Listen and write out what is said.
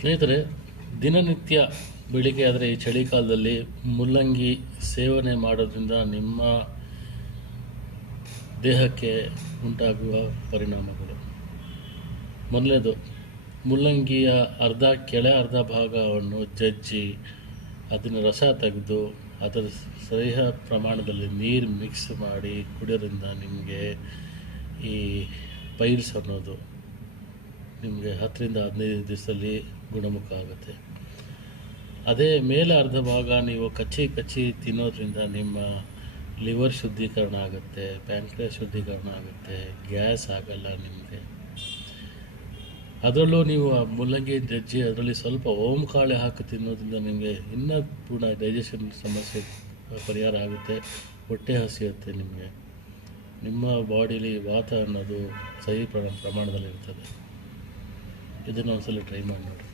ಸ್ನೇಹಿತರೆ, ದಿನನಿತ್ಯ ಬೆಳಿಗ್ಗೆ ಆದರೆ ಈ ಚಳಿಗಾಲದಲ್ಲಿ ಮುಲ್ಲಂಗಿ ಸೇವನೆ ಮಾಡೋದ್ರಿಂದ ನಿಮ್ಮ ದೇಹಕ್ಕೆ ಉಂಟಾಗುವ ಪರಿಣಾಮಗಳು. ಮೊದಲನೇದು, ಮುಲ್ಲಂಗಿಯ ಅರ್ಧ ಭಾಗವನ್ನು ಜಜ್ಜಿ ಅದನ್ನು ರಸ ತೆಗೆದು ಅದರ ಸರಿಯಾದ ಪ್ರಮಾಣದಲ್ಲಿ ನೀರು ಮಿಕ್ಸ್ ಮಾಡಿ ಕುಡಿಯೋದ್ರಿಂದ ನಿಮಗೆ ಈ ಪೈಲ್ಸ್ ಅನ್ನೋದು ನಿಮಗೆ 10-15 ದಿವಸದಲ್ಲಿ ಗುಣಮುಖ ಆಗುತ್ತೆ. ಅದೇ ಮೇಲೆ ಅರ್ಧ ಭಾಗ ನೀವು ಕಚ್ಚಿ ತಿನ್ನೋದ್ರಿಂದ ನಿಮ್ಮ ಲಿವರ್ ಶುದ್ಧೀಕರಣ ಆಗುತ್ತೆ, ಪ್ಯಾಂಕ್ರಿಯಾಸ್ ಶುದ್ಧೀಕರಣ ಆಗುತ್ತೆ, ಗ್ಯಾಸ್ ಆಗಲ್ಲ ನಿಮಗೆ. ಅದರಲ್ಲೂ ನೀವು ಆ ಮುಲ್ಲಂಗಿ ಜಜ್ಜಿ ಅದರಲ್ಲಿ ಸ್ವಲ್ಪ ಓಂಕಾಳು ಹಾಕಿ ತಿನ್ನೋದ್ರಿಂದ ನಿಮಗೆ ಇನ್ನೂ ಕೂಡ ಡೈಜೆಷನ್ ಸಮಸ್ಯೆ ಪರಿಹಾರ ಆಗುತ್ತೆ, ಹೊಟ್ಟೆ ಹಸಿಯುತ್ತೆ ನಿಮಗೆ. ನಿಮ್ಮ ಬಾಡಿಲಿ ವಾತ ಅನ್ನೋದು ಸರಿ ಪ್ರಮಾಣದಲ್ಲಿರ್ತದೆ. ಇದನ್ನು ಒಂದ್ಸಲ ಟ್ರೈ ಮಾಡಿ ನೋಡಿ.